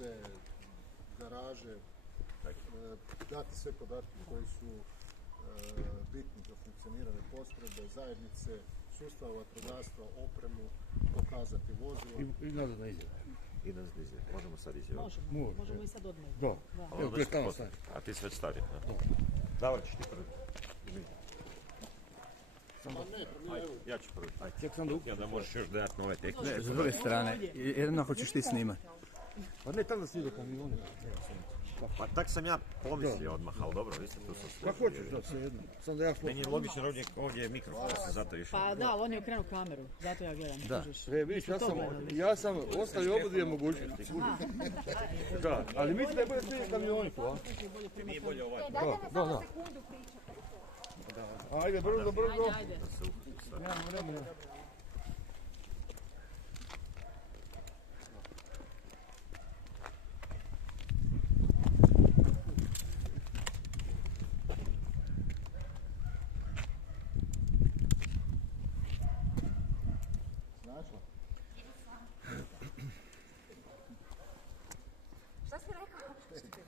zgrade, garaže, dati sve podatke koji su bitni za funkcioniranje postrojbe, zajednice, sustava vatrogastva, opremu, pokazati vozilo. I nazad na izjave. I nas izjave. Možemo sad izjave. Možemo i sad odmah. Da. Evo, gdje tamo stari. A ti si već stari. Davor ćeš ti prvi. Ja ću prvi. Ček sam da Ja da možeš još dodati nove tehnike. Ne, s druge strane, jedno hoćeš ti snimati. Pa ne, tamo svi do kamioni. Pa tak sam ja pomislio odmah, ali dobro, vi ste tu sam Kako hoćeš, da, sve jedno. Sam da ja Meni je logično, ovdje je mikrofon, zato više. Pa da, ali on je okrenuo kameru, zato ja gledam. Da. Vidiš, ja sam ostavio obu dvije mogućnosti. Da, ali mislim da je bolje svi kamioni tu, a? Nije bolje ovaj. Da. Ajde, brzo. Ajde. Nemamo vremena. Šta si rekao?